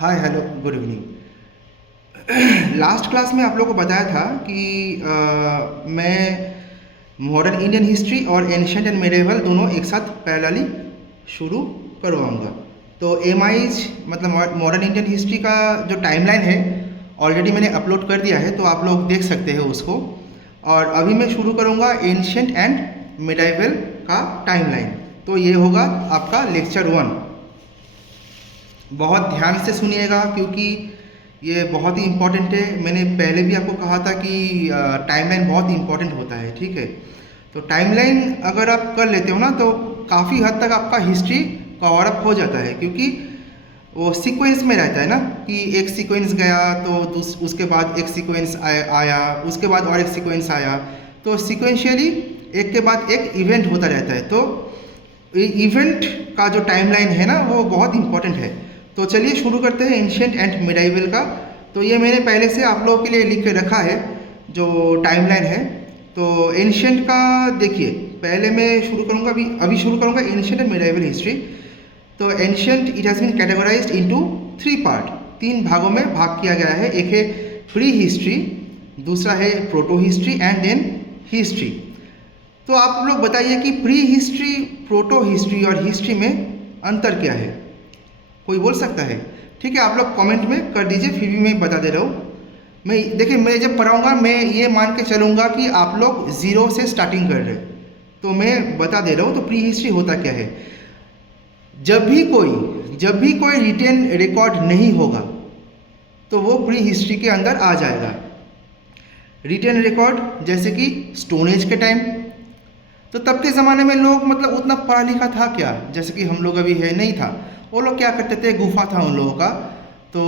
Hi hello good evening. Last class में आप लोगों को बताया था कि मैं मॉडर्न इंडियन हिस्ट्री और एंशिएंट एंड मिडिवल दोनों एक साथ पैरेलली शुरू करवाऊंगा। तो एमआईज मतलब मॉडर्न इंडियन हिस्ट्री का जो टाइमलाइन है ऑलरेडी मैंने अपलोड कर दिया है, तो आप लोग देख सकते हैं उसको। और अभी मैं शुरू करूंगा एंशिएंट एंड मिडिवल का टाइमलाइन। तो ये होगा आपका लेक्चर 1। बहुत ध्यान से सुनिएगा क्योंकि ये बहुत ही इम्पोर्टेंट है। मैंने पहले भी आपको कहा था कि टाइमलाइन बहुत इम्पोर्टेंट होता है, ठीक है। तो टाइमलाइन अगर आप कर लेते हो ना तो काफ़ी हद तक आपका हिस्ट्री कवर अप हो जाता है, क्योंकि वो सीक्वेंस में रहता है ना कि एक सीक्वेंस गया तो उसके बाद एक सीक्वेंस आया, उसके बाद और एक सीक्वेंस आया, तो सीक्वेंशियली एक के बाद एक इवेंट होता रहता है। तो इवेंट का जो टाइमलाइन है ना वो बहुत इंपॉर्टेंट है। तो चलिए शुरू करते हैं एंशिएंट एंड मिडिवल का। तो ये मैंने पहले से आप लोगों के लिए लिख के रखा है जो टाइमलाइन है। तो एंशिएंट का देखिए, पहले मैं शुरू करूँगा, अभी शुरू करूँगा एंशिएंट एंड मिडिवल हिस्ट्री। तो ancient it has been categorised into 3 part, 3 भागों में भाग किया गया है। एक है प्री हिस्ट्री, दूसरा है proto history and then history. तो आप लोग बताइए कि प्री हिस्ट्री, प्रोटो हिस्ट्री और हिस्ट्री में अंतर क्या है? कोई बोल सकता है? ठीक है, आप लोग कमेंट में कर दीजिए, फिर भी मैं बता दे रहा हूँ। देखिए, मैं जब पढ़ाऊँगा मैं ये मान के चलूँगा कि आप लोग ज़ीरो से स्टार्टिंग कर रहे हैं, तो मैं बता दे रहा हूँ। तो प्री हिस्ट्री होता क्या है? जब भी कोई रिटेन रिकॉर्ड नहीं होगा तो वो प्री हिस्ट्री के अंदर आ जाएगा। रिटेन रिकॉर्ड जैसे कि स्टोन एज के टाइम, तो तब के ज़माने में लोग मतलब उतना पढ़ा लिखा था क्या, जैसे कि हम लोग अभी है, नहीं था। वो लोग क्या करते थे, गुफा था उन लोगों का, तो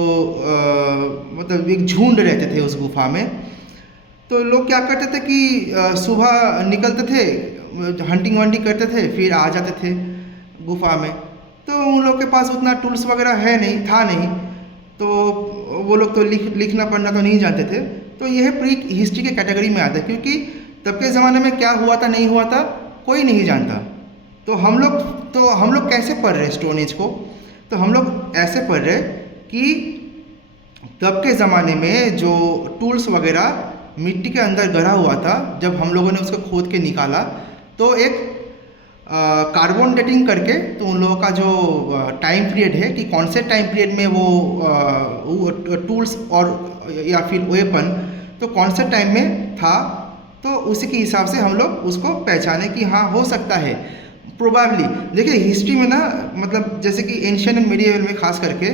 मतलब एक झुंड रहते थे उस गुफा में। तो लोग क्या करते थे कि सुबह निकलते थे, हंटिंग वंटिंग करते थे, फिर आ जाते थे गुफा में। तो उन लोग के पास उतना टूल्स वगैरह था नहीं, तो वो लोग तो लिखना पढ़ना तो नहीं जानते थे। तो यह प्री हिस्ट्री के कैटेगरी में आता है, क्योंकि तब के ज़माने में क्या हुआ था नहीं हुआ था कोई नहीं जानता। तो हम लोग कैसे पढ़ रहे स्टोन एज को? तो हम लोग ऐसे पढ़ रहे कि तब के ज़माने में जो टूल्स वगैरह मिट्टी के अंदर गढ़ा हुआ था, जब हम लोगों ने उसको खोद के निकाला तो एक कार्बन डेटिंग करके, तो उन लोगों का जो टाइम पीरियड है कि कौन से टाइम पीरियड में वो टूल्स और या फिर वेपन तो कौन से टाइम में था, तो उसी के हिसाब से हम लोग उसको पहचाने कि हाँ हो सकता है प्रोबेबली। देखिए हिस्ट्री में ना, मतलब जैसे कि एंशिएंट एंड मिडिवल में खास करके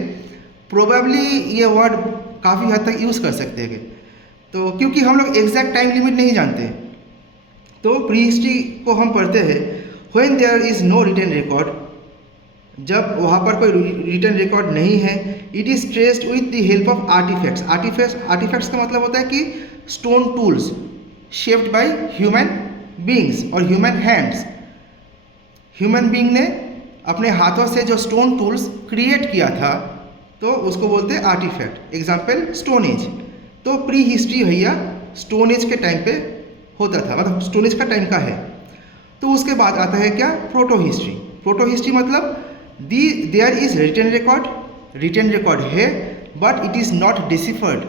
प्रोबेबली ये वर्ड काफ़ी हद तक यूज़ कर सकते हैं। तो क्योंकि हम लोग एग्जैक्ट टाइम लिमिट नहीं जानते, तो प्री हिस्ट्री को हम पढ़ते हैं when there is no written record, जब वहाँ पर कोई रिटन रिकॉर्ड नहीं है। It is traced with the help of artefacts. Artefacts का मतलब होता है कि stone tools shaped by human beings और ह्यूमन हैंड्स। ह्यूमन बींग ने अपने हाथों से जो स्टोन टूल्स क्रिएट किया था, तो उसको बोलते हैं आर्टिफैक्ट। Example stone age. तो प्री हिस्ट्री भैया स्टोन एज के टाइम पे होता था, मतलब स्टोन एज का टाइम का है। तो उसके बाद आता है क्या, प्रोटो हिस्ट्री। प्रोटो हिस्ट्री मतलब देयर इज रिटन रिकॉर्ड है, but it is not deciphered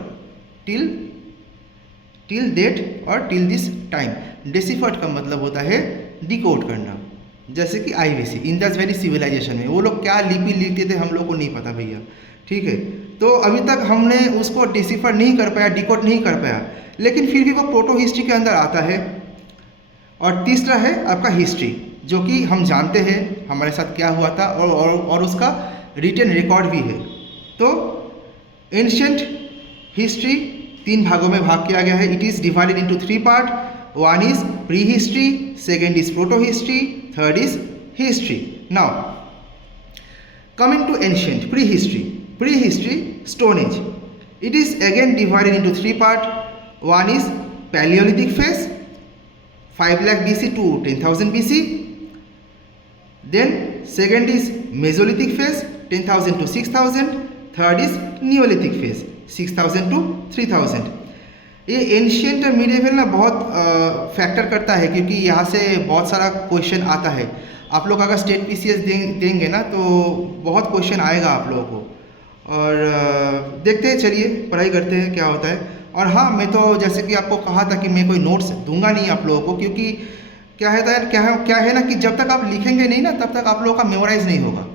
till date और टिल दिस टाइम। डिसिफर्ड का मतलब होता है डिकोड करना, जैसे कि आईवीसी, इंडस वैली सिविलाइजेशन में वो लोग क्या लिपि लिखते थे हम लोग को नहीं पता भैया, ठीक है। तो अभी तक हमने उसको डिसिफर नहीं कर पाया, डिकोड नहीं कर पाया, लेकिन फिर भी वो प्रोटो हिस्ट्री के अंदर आता है। और तीसरा है आपका हिस्ट्री, जो कि हम जानते हैं हमारे साथ क्या हुआ था और उसका रिटन रिकॉर्ड भी है। तो एंशिएंट हिस्ट्री 3 भागों में भाग किया गया है। It is divided into 3 part. One is prehistory, second is proto-history, third is history. Now, coming to ancient prehistory, Stone Age. It is again divided into 3 parts. One is Paleolithic phase, 5 lakh BC to 10,000 BC. Then second is Mesolithic phase, 10,000 to 6,000. Third is Neolithic phase, 6,000 to 3,000. ये ancient और medieval ना बहुत factor करता है, क्योंकि यहाँ से बहुत सारा क्वेश्चन आता है। आप लोग अगर स्टेट पीसीएस देंगे ना तो बहुत क्वेश्चन आएगा आप लोगों को। और देखते हैं, चलिए पढ़ाई करते हैं क्या होता है। और हाँ, मैं तो जैसे कि आपको कहा था कि मैं कोई नोट्स दूंगा नहीं आप लोगों को, क्योंकि क्या है ना कि जब तक आप लिखेंगे नहीं ना तब तक आप लोगों का मेमोराइज नहीं होगा।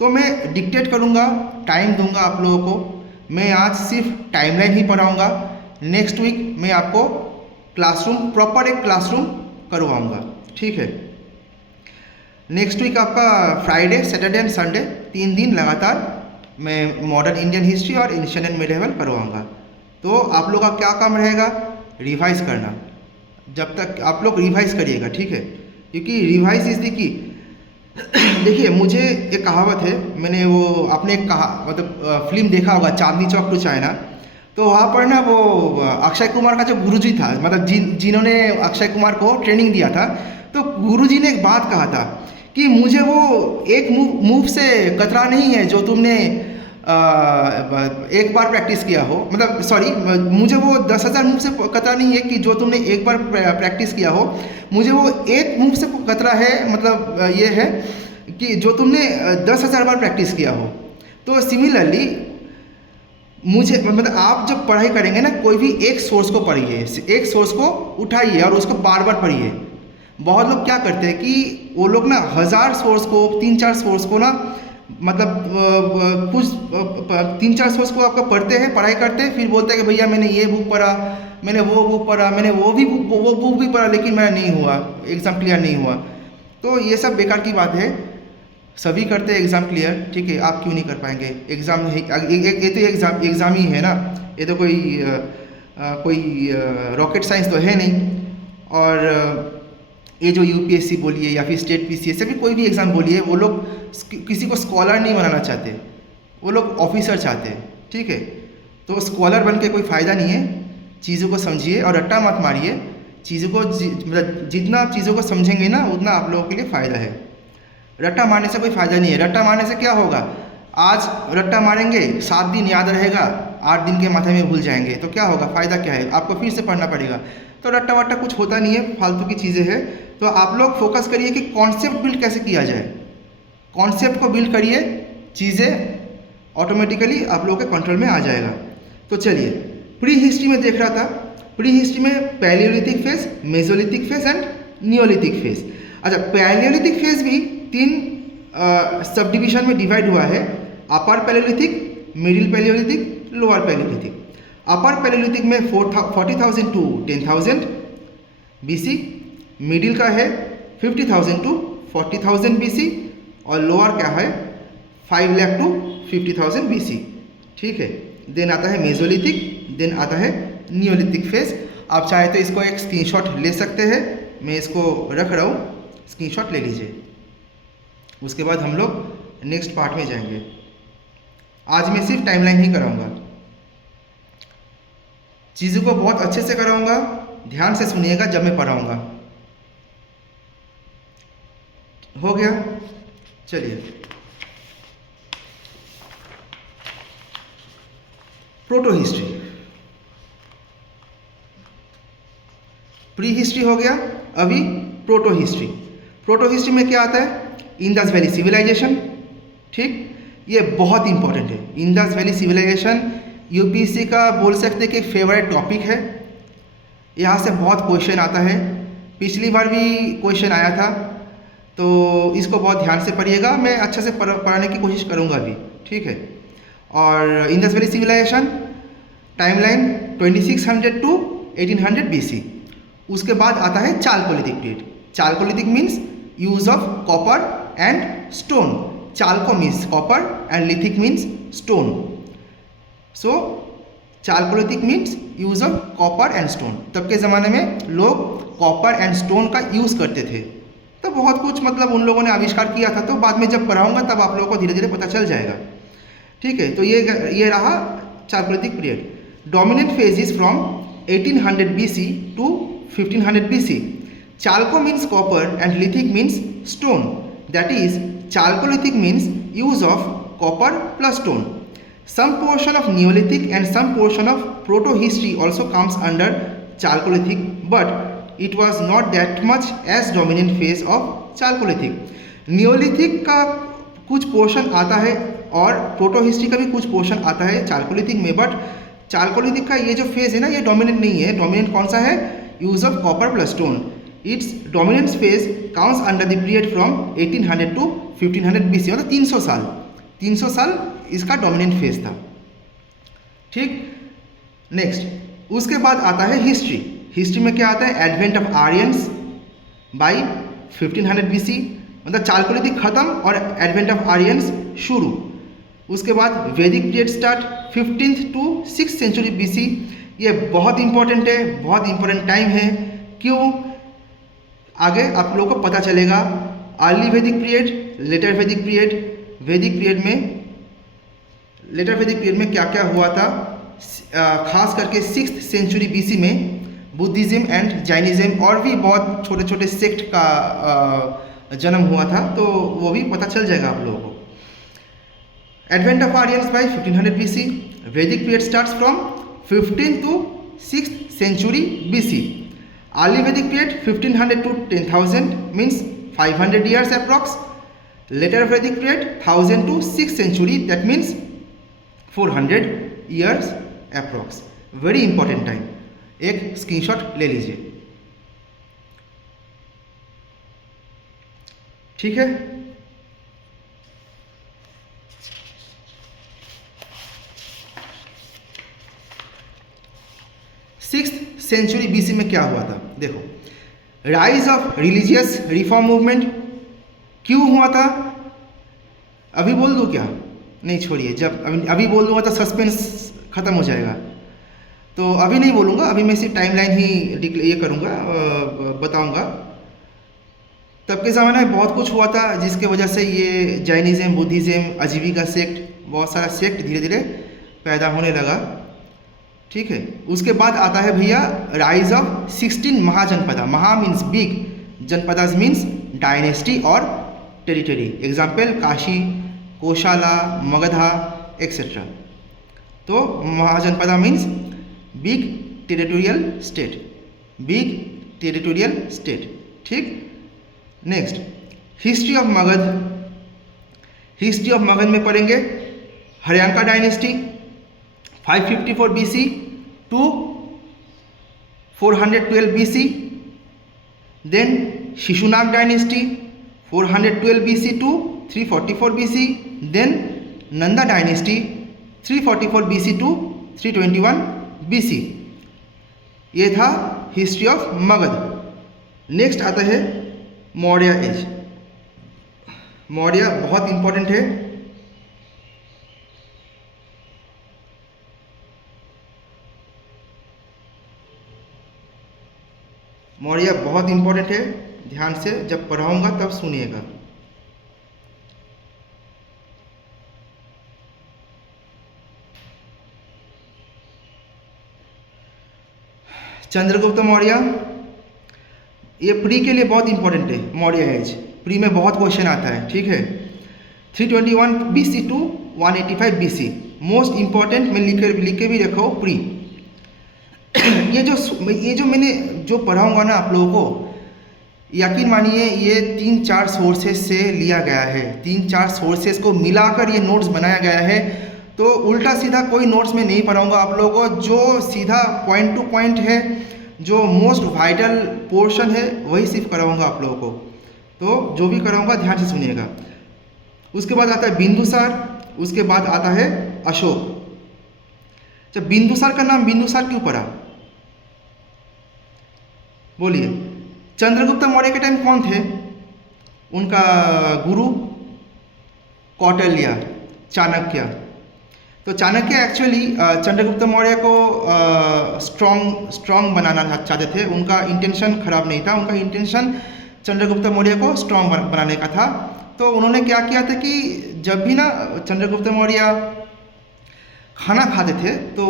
तो मैं डिक्टेट करूँगा, टाइम दूंगा आप लोगों को। मैं आज सिर्फ टाइमलाइन ही पढ़ाऊँगा। नेक्स्ट वीक मैं आपको क्लासरूम, प्रॉपर एक क्लासरूम करवाऊँगा, ठीक है। नेक्स्ट वीक आपका फ्राइडे, सैटरडे एंड संडे 3 दिन लगातार मैं मॉडर्न इंडियन हिस्ट्री और एंशिएंट एंड मिडिवल करवाऊँगा। तो आप लोग का क्या काम रहेगा, रिवाइज करना। जब तक आप लोग रिवाइज करिएगा, ठीक है, क्योंकि रिवाइज इज द की। देखिए, मुझे एक कहावत है, मैंने वो आपने एक कहा मतलब फिल्म देखा होगा चांदनी चौक टू चाइना, तो वहाँ पर ना वो अक्षय कुमार का जो गुरुजी था, मतलब जिन्होंने अक्षय कुमार को ट्रेनिंग दिया था, तो गुरुजी ने एक बात कहा था कि मुझे वो एक मूव से कतरा नहीं है जो तुमने एक बार प्रैक्टिस किया हो, मतलब सॉरी, मुझे वो 10,000 मूव से कतरा नहीं है कि जो तुमने एक बार प्रैक्टिस किया हो, मुझे वो एक मूव से कतरा है, मतलब ये है कि जो तुमने 10,000 बार प्रैक्टिस किया हो। तो सिमिलरली मुझे मतलब आप जब पढ़ाई करेंगे ना, कोई भी एक सोर्स को पढ़िए, एक सोर्स को उठाइए और उसको बार बार पढ़िए। बहुत लोग क्या करते हैं कि वो लोग ना 1000 सोर्स को, 3-4 सोर्स को ना, मतलब कुछ 3-4 सोर्स को आपका पढ़ते हैं, पढ़ाई करते हैं, फिर बोलते हैं कि भैया मैंने ये बुक पढ़ा, मैंने वो बुक पढ़ा, मैंने वो बुक भी पढ़ा, लेकिन मेरा नहीं हुआ, एग्ज़ाम क्लियर नहीं हुआ। तो ये सब बेकार की बात है। सभी करते हैं एग्ज़ाम क्लियर, ठीक है, आप क्यों नहीं कर पाएंगे? एग्ज़ाम है, ये तो एग्ज़ाम ही है ना, ये तो कोई रॉकेट साइंस तो है नहीं। और ये जो यूपीएससी बोलिए या फिर स्टेट पीसीएस, भी कोई भी एग्ज़ाम बोलिए, वो लोग किसी को स्कॉलर नहीं बनाना चाहते, वो लोग ऑफिसर चाहते हैं, ठीक है। तो स्कॉलर बन के कोई फ़ायदा नहीं है। चीज़ों को समझिए और रट्टा मत मारिए। चीज़ों को मतलब जितना आप चीज़ों को समझेंगे ना, उतना आप लोगों के लिए फ़ायदा है। रट्टा मारने से कोई फ़ायदा नहीं है। रट्टा मारने से क्या होगा, आज रट्टा मारेंगे, 7 दिन याद रहेगा, 8 दिन के माथे में भूल जाएंगे, तो क्या होगा, फ़ायदा क्या है? आपको फिर से पढ़ना पड़ेगा। तो रट्टा वट्टा कुछ होता नहीं है, फालतू की चीज़ें हैं। तो आप लोग फोकस करिए कि कॉन्सेप्ट बिल्ड कैसे किया जाए। कॉन्सेप्ट को बिल्ड करिए, चीज़ें ऑटोमेटिकली आप लोगों के कंट्रोल में आ जाएगा। तो चलिए, प्री हिस्ट्री में देख रहा था। प्री हिस्ट्री में Palaeolithic phase, Mesolithic phase and Neolithic phase. अच्छा, पैलियोलिथिक फेज भी 3 सब डिविजन में डिवाइड हुआ है, अपर Palaeolithic, middle Palaeolithic, lower Palaeolithic. अपर पैलियोलिथिक में 40,000 टू 10,000 BC, मिडिल का है 50,000 टू 40,000 BC, और लोअर क्या है 5 लाख टू 50,000 BC, ठीक है। देन आता है मेसोलिथिक, देन आता है नियोलिथिक फेज। आप चाहे तो इसको एक स्क्रीनशॉट ले सकते हैं, मैं इसको रख रहा हूँ, स्क्रीनशॉट ले लीजिए। उसके बाद हम लोग नेक्स्ट पार्ट में जाएंगे। आज मैं सिर्फ टाइमलाइन ही कराऊंगा, चीज़ों को बहुत अच्छे से कराऊंगा, ध्यान से सुनिएगा जब मैं पढ़ाऊंगा। हो गया, चलिए। प्रोटो हिस्ट्री, प्री हिस्ट्री हो गया, अभी प्रोटो हिस्ट्री। प्रोटो हिस्ट्री में क्या आता है, इंडस वैली सिविलाइजेशन, ठीक, ये बहुत इंपॉर्टेंट है। इंडस वैली सिविलाइजेशन यूपीएससी का बोल सकते हैं कि फेवरेट टॉपिक है। यहाँ से बहुत क्वेश्चन आता है, पिछली बार भी क्वेश्चन आया था, तो इसको बहुत ध्यान से पढ़िएगा। मैं अच्छे से पढ़ाने की कोशिश करूँगा भी, ठीक है। और Indus valley civilisation timeline 2600 to 1800 BC। उसके बाद आता है chalcolithic period. Chalcolithic means use of copper and stone. Chalco means copper and lithic means stone. So chalcolithic means use of copper and stone. तब के ज़माने में लोग कॉपर एंड स्टोन का यूज़ करते थे। तो बहुत कुछ मतलब उन लोगों ने आविष्कार किया था, तो बाद में जब पढ़ाऊंगा तब आप लोगों को धीरे धीरे पता चल जाएगा, ठीक है। तो ये रहा chalcolithic period. Dominant phase is from 1800 BC to 1500 BC। Chalco means copper and lithic means stone. That is, Chalcolithic means use of copper plus stone. Some portion of Neolithic and some portion of Proto-history also comes under Chalcolithic, but it was not that much as dominant phase of Chalcolithic. Neolithic का कुछ portion आता है और proto history का भी कुछ portion आता है चालकोलिथिक में, बट चालकोलिथिक का ये जो फेज है ना ये डोमिनेंट नहीं है। डोमिनेंट कौन सा है? Use of copper plus stone. Its dominant phase counts under the period from 1800 to 1500 BC, मतलब 300 साल। 300 साल इसका डोमिनेंट फेज था। ठीक, नेक्स्ट उसके बाद आता है हिस्ट्री। हिस्ट्री में क्या आता है? Advent of Aryans by 1500 BC, मतलब चालकोलिथिक खत्म और एडवेंट ऑफ आर्यंस शुरू। उसके बाद Vedic period start 15th to 6th century BC। ये बहुत इंपॉर्टेंट है, बहुत इंपॉर्टेंट टाइम है। क्यों? आगे आप लोगों को पता चलेगा। Early Vedic period, letter Vedic period. वैदिक पीरियड में, लेटर वैदिक पीरियड में क्या क्या हुआ था, खास करके 6th सेंचुरी BC में बुद्धिज़्म एंड जैनिज़्म और भी बहुत छोटे छोटे सेक्ट का जन्म हुआ था, तो वो भी पता चल जाएगा आप लोगों को। Advent of Aryans by 1500 BC। Vedic period starts from 15th to 6th century BC। Early Vedic period 1500 to 10,000 means 500 years approx. Later Vedic period 1000 to 6th century, that means 400 years approx. Very important time, एक screenshot ले लीजिए। ठीक है, sixth century BC में क्या हुआ था? देखो, rise of religious reform movement. क्यों हुआ था? अभी बोल दूँ क्या? नहीं, छोड़िए, जब अभी बोल दूँगा तो सस्पेंस खत्म हो जाएगा, तो अभी नहीं बोलूँगा। अभी मैं सिर्फ टाइमलाइन ही ये करूँगा, बताऊँगा। तब के ज़माने में बहुत कुछ हुआ था जिसके वजह से ये जैनिज़्म, बुद्धिज़्म, आजीविका सेक्ट, बहुत सारा सेक्ट धीरे धीरे पैदा होने लगा। ठीक है, उसके बाद आता है भैया rise of 16 mahajanapada. Maha means big, janapadas means dynasty or territory. Example Kashi, Koshala, Magadha etcetera. तो mahajanapada means big territorial state, big territorial state. ठीक, next history of Magadh. History of Magadh में पढ़ेंगे Haryanka dynasty 554 BC to 412 BC, then Shishunaga dynasty 412 BC to 344 BC, then Nanda dynasty 344 BC to 321 BC। ये था history of Magadh. Next आता है Maurya as. Maurya बहुत important है। मौर्य बहुत इंपॉर्टेंट है, ध्यान से जब पढ़ाऊंगा तब सुनिएगा। चंद्रगुप्त मौर्य, ये प्री के लिए बहुत इंपॉर्टेंट है। मौर्य एज प्री में बहुत क्वेश्चन आता है। ठीक है, 321 BC to 185 BC most important. मैं लिख के भी रखा हूँ प्री। ये जो मैंने जो पढ़ाऊंगा ना आप लोगों को, यकीन मानिए ये 3-4 सोर्सेज से लिया गया है। 3-4 सोर्सेज को मिलाकर ये नोट्स बनाया गया है। तो उल्टा सीधा कोई नोट्स में नहीं पढ़ाऊंगा आप लोगों को। जो सीधा पॉइंट टू पॉइंट है, जो मोस्ट वाइटल पोर्शन है, वही सिर्फ कराऊंगा आप लोगों को। तो जो भी कराऊंगा ध्यान से सुनिएगा। उसके बाद आता है बिंदुसार, उसके बाद आता है अशोक। जब बिंदुसार का नाम बिंदुसार क्यों पड़ा? बोलिए, चंद्रगुप्त मौर्य के टाइम कौन थे? उनका गुरु कौटिल्य, चाणक्य। तो चाणक्य एक्चुअली चंद्रगुप्त मौर्य को स्ट्रॉन्ग बनाना चाहते थे। उनका इंटेंशन खराब नहीं था, उनका इंटेंशन चंद्रगुप्त मौर्य को स्ट्रॉन्ग बनाने का था। तो उन्होंने क्या किया था कि जब भी ना चंद्रगुप्त मौर्य खाना खाते थे तो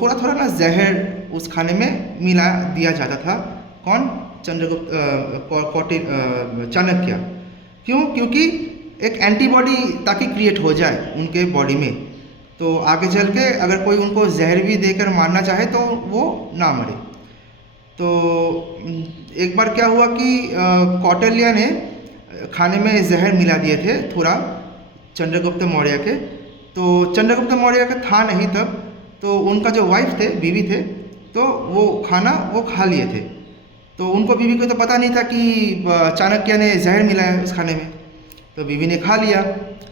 थोड़ा थोड़ा ना जहर उस खाने में मिला दिया जाता था। कौन? चाणक्य। क्यों? क्योंकि एक एंटीबॉडी ताकि क्रिएट हो जाए उनके बॉडी में, तो आगे चल के अगर कोई उनको जहर भी देकर मारना चाहे तो वो ना मरे। तो एक बार क्या हुआ कि कौटिल्य ने खाने में जहर मिला दिए थे थोड़ा चंद्रगुप्त मौर्य के। तो चंद्रगुप्त मौर्य का था नहीं तब, तो उनका जो वाइफ थे, बीवी थे, तो वो खाना वो खा लिए थे। तो उनको बीवी को तो पता नहीं था कि चाणक्य ने जहर मिलाया उस खाने में। तो बीवी ने खा लिया,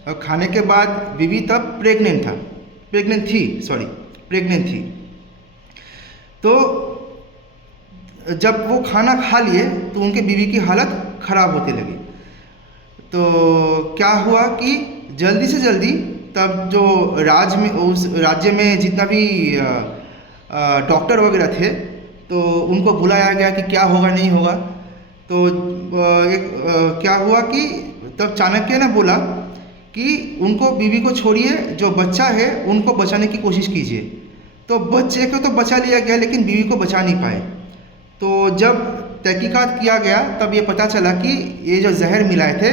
और खाने के बाद बीवी तब प्रेग्नेंट थी। तो जब वो खाना खा लिए तो उनके बीवी की हालत खराब होने लगी। तो क्या हुआ कि जल्दी से जल्दी तब जो उस राज्य में जितना भी डॉक्टर वगैरह थे, तो उनको बुलाया गया कि क्या होगा नहीं होगा। तो क्या हुआ कि तब चाणक्य ने बोला कि उनको, बीवी को छोड़िए, जो बच्चा है उनको बचाने की कोशिश कीजिए। तो बच्चे को तो बचा लिया गया, लेकिन बीवी को बचा नहीं पाए। तो जब तहकीकात किया गया तब ये पता चला कि ये जो जहर मिलाए थे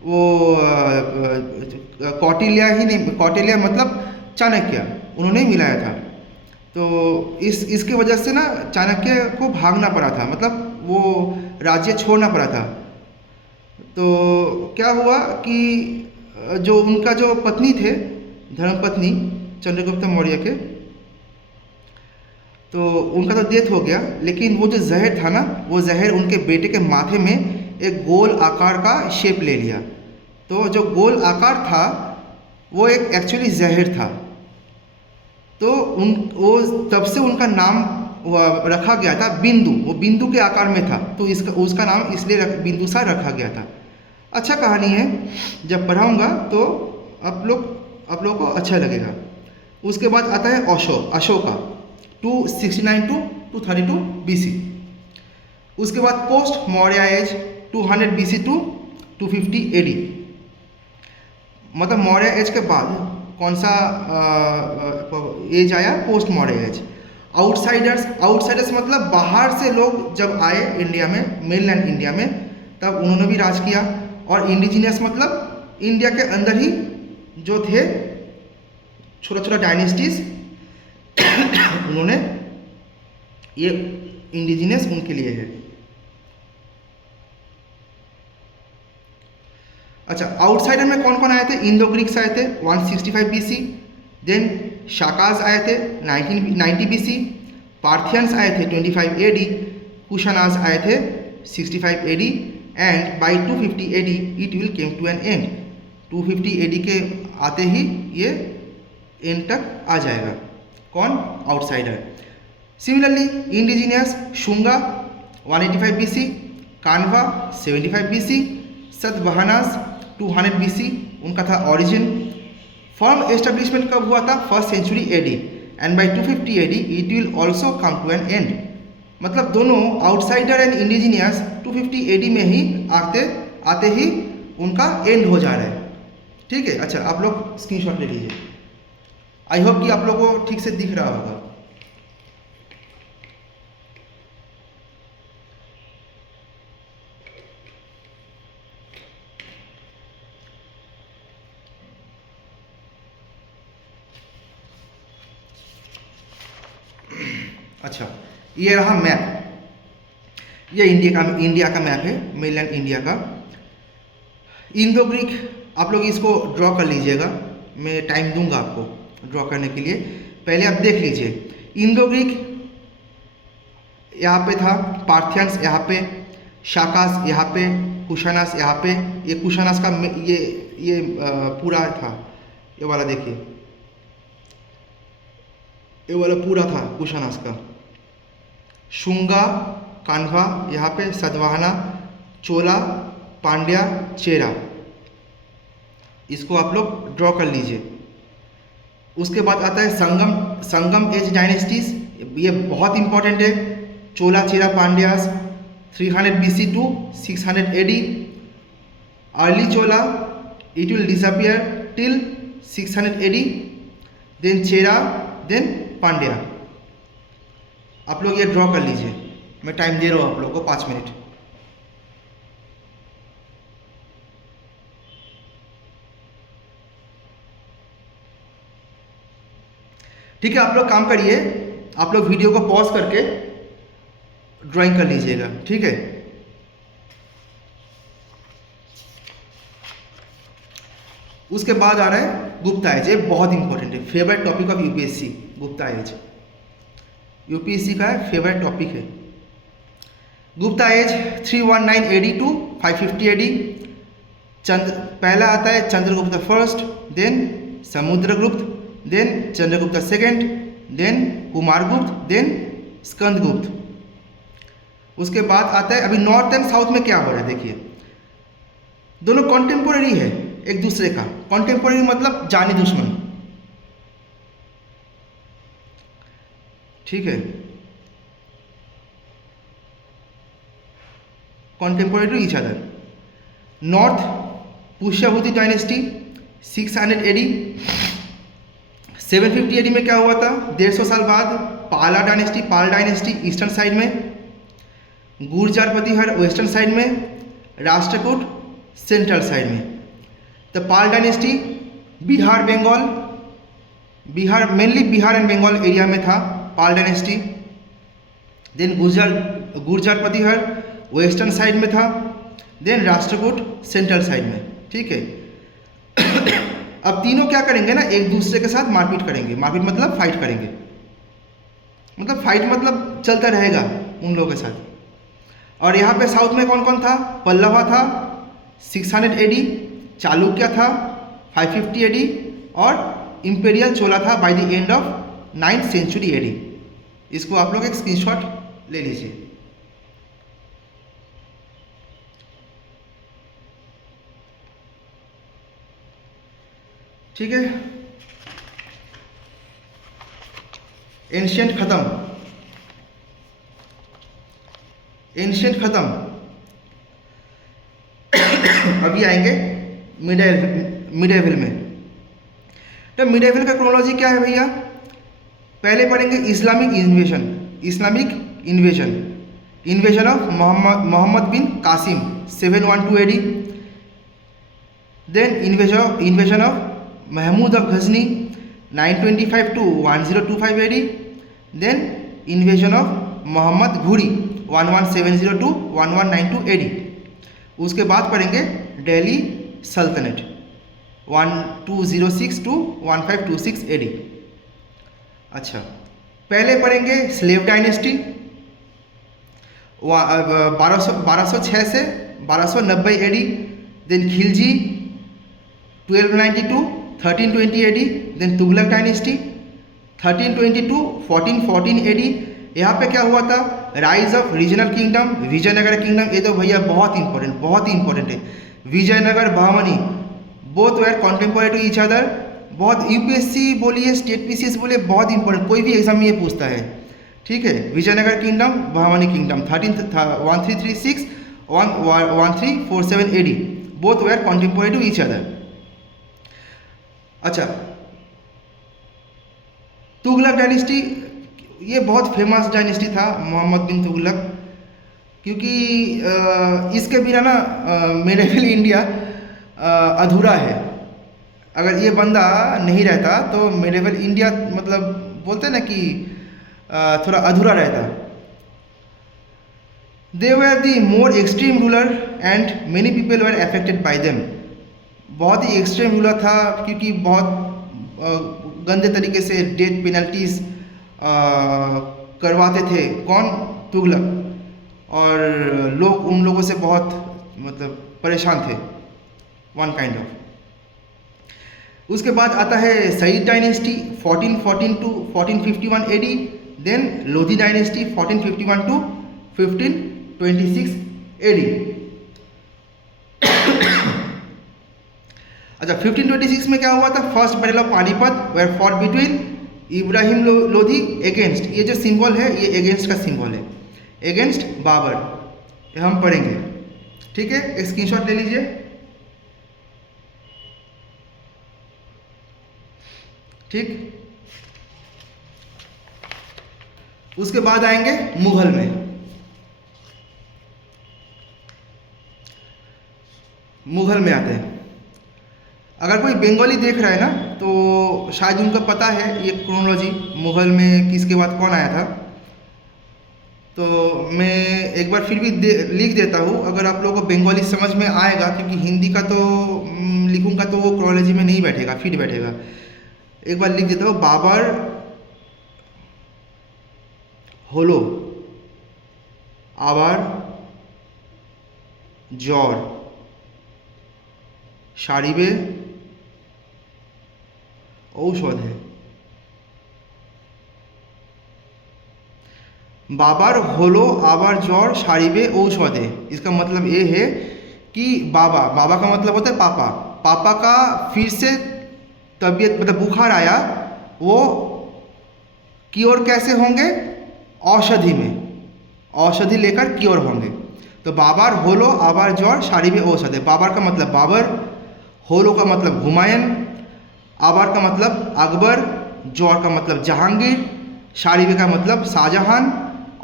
वो कौटिल्य मतलब चाणक्य, उन्होंने ही मिलाया था। तो इसके वजह से ना चाणक्य को भागना पड़ा था, मतलब वो राज्य छोड़ना पड़ा था। तो क्या हुआ कि जो उनका जो पत्नी थे, धर्मपत्नी चंद्रगुप्त मौर्य के, तो उनका तो डेथ हो गया, लेकिन वो जो जहर था ना, वो जहर उनके बेटे के माथे में एक गोल आकार का शेप ले लिया। तो जो गोल आकार था वो एक एक्चुअली जहर था। तो वो तब से उनका नाम रखा गया था बिंदु, वो बिंदु के आकार में था, तो उसका नाम इसलिए बिंदुसार रखा गया था। अच्छा कहानी है, जब पढ़ाऊँगा तो आप लोगों को अच्छा लगेगा। उसके बाद आता है अशोका 269 टू 232 BC। उसके बाद post Maurya age 200 BC to 250 AD। मतलब मौर्य एज के बाद कौन सा एज आया? Post Maurya as. आउटसाइडर्स मतलब बाहर से लोग जब आए इंडिया में, मेनलैंड इंडिया में, तब उन्होंने भी राज किया। और इंडिजिनियस मतलब इंडिया के अंदर ही जो थे छोटा छोटा डायनेस्टीज उन्होंने, ये इंडिजिनियस उनके लिए है। अच्छा, आउटसाइडर में कौन कौन आए थे? इंडो ग्रीक्स आए थे 165 BC, देन शाकाज आए थे 90 BC, पार्थियंस आए थे 25 AD, कुशानाज आए थे 65 AD, and by 250 AD it will came to an end. 250 AD के आते ही ये एंड तक आ जाएगा। कौन? Outsider. Similarly indigenous Shunga 185 BC, Canva 75 BC, Satavahanas 200 BC उनका था ओरिजिन। फर्म एस्टेब्लिशमेंट कब हुआ था? 1st century AD, and by 250 AD it will also come to an end. मतलब दोनों आउटसाइडर एंड इंडिजिनियस 250 AD में ही आते ही उनका एंड हो जा रहा है। ठीक है, अच्छा आप लोग स्क्रीनशॉट ले लीजिए। आई होप कि आप लोगों को ठीक से दिख रहा होगा। अच्छा, ये रहा मैप। ये इंडिया का मैप है, मेनलैंड इंडिया का। इंडो ग्रीक आप लोग इसको ड्रॉ कर लीजिएगा, मैं टाइम दूंगा आपको ड्रॉ करने के लिए। पहले आप देख लीजिए, इंडो ग्रीक यहाँ पे था, पार्थियंस यहाँ पे, शाकास यहाँ पे, कुशानास यहाँ पे। ये कुशानास का ये पूरा था, ये वाला देखिए, ये वाला पूरा था कुशानास का। शुंगा, कान्वा यहाँ पे, सतवाहना, चोला, पांड्या, चेरा, इसको आप लोग ड्रॉ कर लीजिए। उसके बाद आता है संगम एज डायनेस्टीज, ये बहुत इंपॉर्टेंट है। Chola, Chera, Pandyas 300 BC to 600 AD। Early Chola it will disappear till 600 AD, then Chera, then Pandya. आप लोग ये ड्रॉ कर लीजिए, मैं टाइम दे रहा हूँ आप लोग को 5 मिनट। ठीक है, आप लोग काम करिए, आप लोग वीडियो को पॉज करके ड्राइंग कर लीजिएगा, ठीक है। उसके बाद आ रहा है गुप्ता एज, ये बहुत इंपॉर्टेंट है, favourite topic of UPSC, Gupta age UPSC का फेवरेट टॉपिक है। Gupta age 319 AD to 550 AD। पहला आता है Chandragupta first, then Samudragupta, then Chandragupta second, then Kumaragupta, then Skandagupta. उसके बाद आता है, अभी नॉर्थ एंड साउथ में क्या हो रहा है देखिए, दोनों कॉन्टेम्पोररी है एक दूसरे का। कॉन्टेम्पोररी मतलब जानी दुश्मन, ठीक है, contemporary to each other. North Pushyabhuti dynasty 600 AD। 750 AD में क्या हुआ था, 150 साल बाद Pala dynasty, Pal dynasty eastern side में, गुर्जर प्रतिहर वेस्टर्न साइड में, राष्ट्रकूट सेंट्रल साइड में। The Pal dynasty Bihar Bengal, Bihar mainly Bihar and Bengal area में था Pal dynasty. Then Gurjara Pratihara western side में था, देन राष्ट्रकूट सेंट्रल साइड में, ठीक है। अब तीनों क्या करेंगे ना, एक दूसरे के साथ मारपीट करेंगे। मारपीट मतलब फाइट करेंगे, मतलब फाइट मतलब चलता रहेगा उन लोगों के साथ। और यहाँ पे साउथ में कौन कौन था, पल्लवा था 600 AD, चालुक्य था 550 AD और इंपेरियल चोला था by the end of 9th century AD। इसको आप लोग एक स्क्रीनशॉट ले लीजिए। ठीक है, एंशिएंट खत्म, एंशिएंट खत्म। अभी आएंगे मिडेवल में। तो मिडेवल का क्रोनोलॉजी क्या है भैया, पहले पढ़ेंगे Islamic invasion, Islamic invasion, invasion of Muhammad bin Qasim 712 AD। Then invasion of Mahmud of Ghazni 925 to 1025 AD। Then invasion of Muhammad Ghori 1170 to 1192 AD। उसके बाद पढ़ेंगे दिल्ली सल्तनत 1206 to 1526 AD। अच्छा, पहले पढ़ेंगे स्लेव डायनेस्टी 1206 से 1290 AD। Then Khilji 1290 to 1320 AD। Then Tughlaq dynasty 1320 to 1414 AD। यहाँ पे क्या हुआ था, rise of regional kingdom, Vijayanagar kingdom. ये तो भैया बहुत ही इंपॉर्टेंट है। Vijayanagar Bahmani both were contemporary to each other. बहुत यूपीएससी बोलिए, स्टेट पीसीएस बोलिए, बहुत इंपॉर्टेंट, कोई भी एग्जाम में ये पूछता है, ठीक है। Vijayanagar kingdom, Bahmani kingdom 1336 1347 AD, both were contemporary to each other. अच्छा, तुगलक डायनेस्टी, ये बहुत फेमस डायनेस्टी था मोहम्मद बिन तुगलक, क्योंकि इसके बिना ना मिडिवल इंडिया अधूरा है। अगर ये बंदा नहीं रहता तो मिडिवल इंडिया मतलब बोलते हैं ना कि थोड़ा अधूरा रहता। They were the more extreme ruler and many people were affected by them. बहुत ही एक्सट्रीम रूलर था, क्योंकि बहुत गंदे तरीके से डेथ पेनल्टीज करवाते थे। कौन? तुगलक। और लोग उन लोगों से बहुत मतलब परेशान थे, वन काइंड ऑफ। उसके बाद आता है Sayyid dynasty 1414 to 1451 AD। Then Lodi dynasty 1451 to 1526 AD। अच्छा, 1526 में क्या हुआ था? First battle of Panipat where fought between Ibrahim Lodi against, ये जो सिंबल है ये अगेंस्ट का सिंबल है, अगेंस्ट बाबर। ये हम पढ़ेंगे, ठीक है। एक स्क्रीनशॉट ले लीजिए। ठीक, उसके बाद आएंगे मुगल में। मुगल में आते हैं। अगर कोई बंगाली देख रहा है ना तो शायद उनको पता है ये क्रोनोलॉजी, मुगल में किसके बाद कौन आया था। तो मैं एक बार फिर भी लिख देता हूँ, अगर आप लोगों को बंगाली समझ में आएगा, क्योंकि हिंदी का तो लिखूंगा तो वो क्रोनोलॉजी में नहीं बैठेगा, फिट बैठेगा। एक बार लिख देता हूँ, बाबर হলো আবার জ্বর সারিবে ঔষধে। बाबर होलो आबार ज्वर सारिबे औषधे, इसका मतलब ये है कि बाबा का मतलब होता है पापा का फिर से तबीयत मतलब बुखार आया, वो क्योर कैसे होंगे? औषधि में, औषधि लेकर क्योर होंगे। तो बाबर होलो आबार ज्वर सारिबे औषधे, बाबर का मतलब बाबर, होलो का मतलब हुमायूं, आबार का मतलब अकबर, ज्वर का मतलब जहांगीर, सारिबे का मतलब शाहजहां,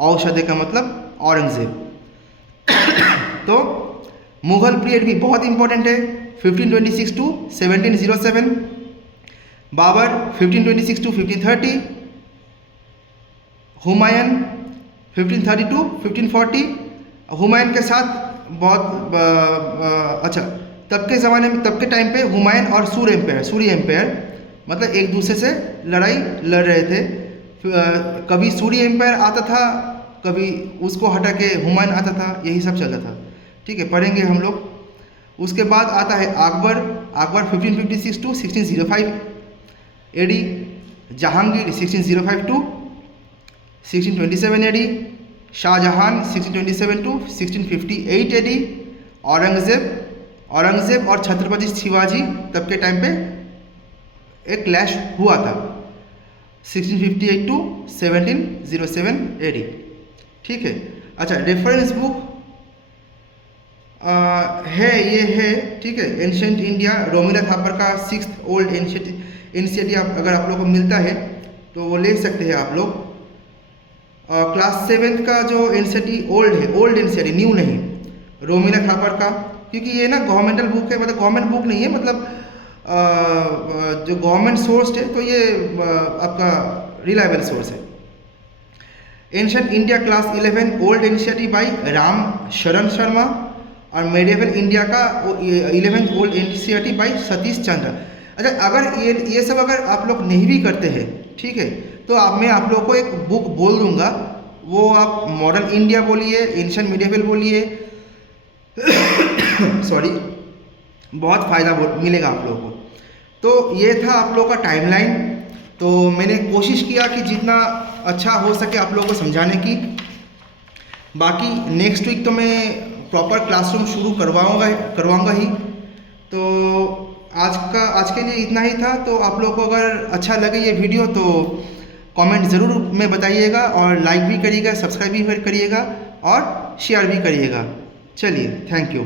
औषधे का मतलब औरंगजेब। तो मुगल पीरियड भी बहुत इंपॉर्टेंट है, 1526 to 1707, Babur 1526 to 1530, Humayun 1530 to 1540। Humayun के साथ बहुत अच्छा, तब के ज़माने में, तब के टाइम पे हुमायूं और सूर्य एम्पायर मतलब एक दूसरे से लड़ाई लड़ रहे थे। कभी सूर्य एम्पायर आता था, कभी उसको हटा के हुमायूं आता था, यही सब चलता था। ठीक है, पढ़ेंगे हम लोग। उसके बाद आता है Akbar 1556 to 1605 AD, Jahangir 1605 to 1627 AD, Shah Jahan 1627 to 1658 AD, Aurangzeb और छत्रपति शिवाजी तब के टाइम पे एक क्लैश हुआ था 1658 टू 1707 एडी। ठीक है, अच्छा रेफरेंस बुक है, ये है, ठीक है, एंशिएंट इंडिया, रोमिला थापर का 6th ओल्ड एनसीईआरटी अगर आप लोग को मिलता है तो वो ले सकते हैं आप लोग। क्लास 7th का जो एनसीईआरटी ओल्ड है, ओल्ड एनसीईआरटी, न्यू नहीं, रोमिला थापर का, क्योंकि ये ना गवर्नमेंटल बुक है, मतलब गवर्नमेंट बुक नहीं है, मतलब जो गवर्नमेंट सोर्स है, तो ये आपका रिलायबल सोर्स है। Ancient India class 11 old NCERT by Ram Sharan Sharma, और मेडिएवल इंडिया का 11th old NCERT by Satish Chandra. अच्छा, अगर ये सब अगर आप लोग नहीं भी करते हैं, ठीक है, तो मैं आप लोग को एक बुक बोल दूंगा, वो आप मॉडर्न इंडिया बोलिए, एंशिएंट मेडिएवल बोलिए सॉरी, बहुत फ़ायदा मिलेगा आप लोगों को। तो ये था आप लोगों का टाइमलाइन। तो मैंने कोशिश किया कि जितना अच्छा हो सके आप लोगों को समझाने की। बाकी नेक्स्ट वीक तो मैं प्रॉपर क्लासरूम शुरू करवाऊंगा ही। तो आज के लिए इतना ही था। तो आप लोगों को अगर अच्छा लगे ये वीडियो तो कमेंट ज़रूर में बताइएगा, और लाइक भी करिएगा, सब्सक्राइब भी करिएगा और शेयर भी करिएगा। चलिए, थैंक यू।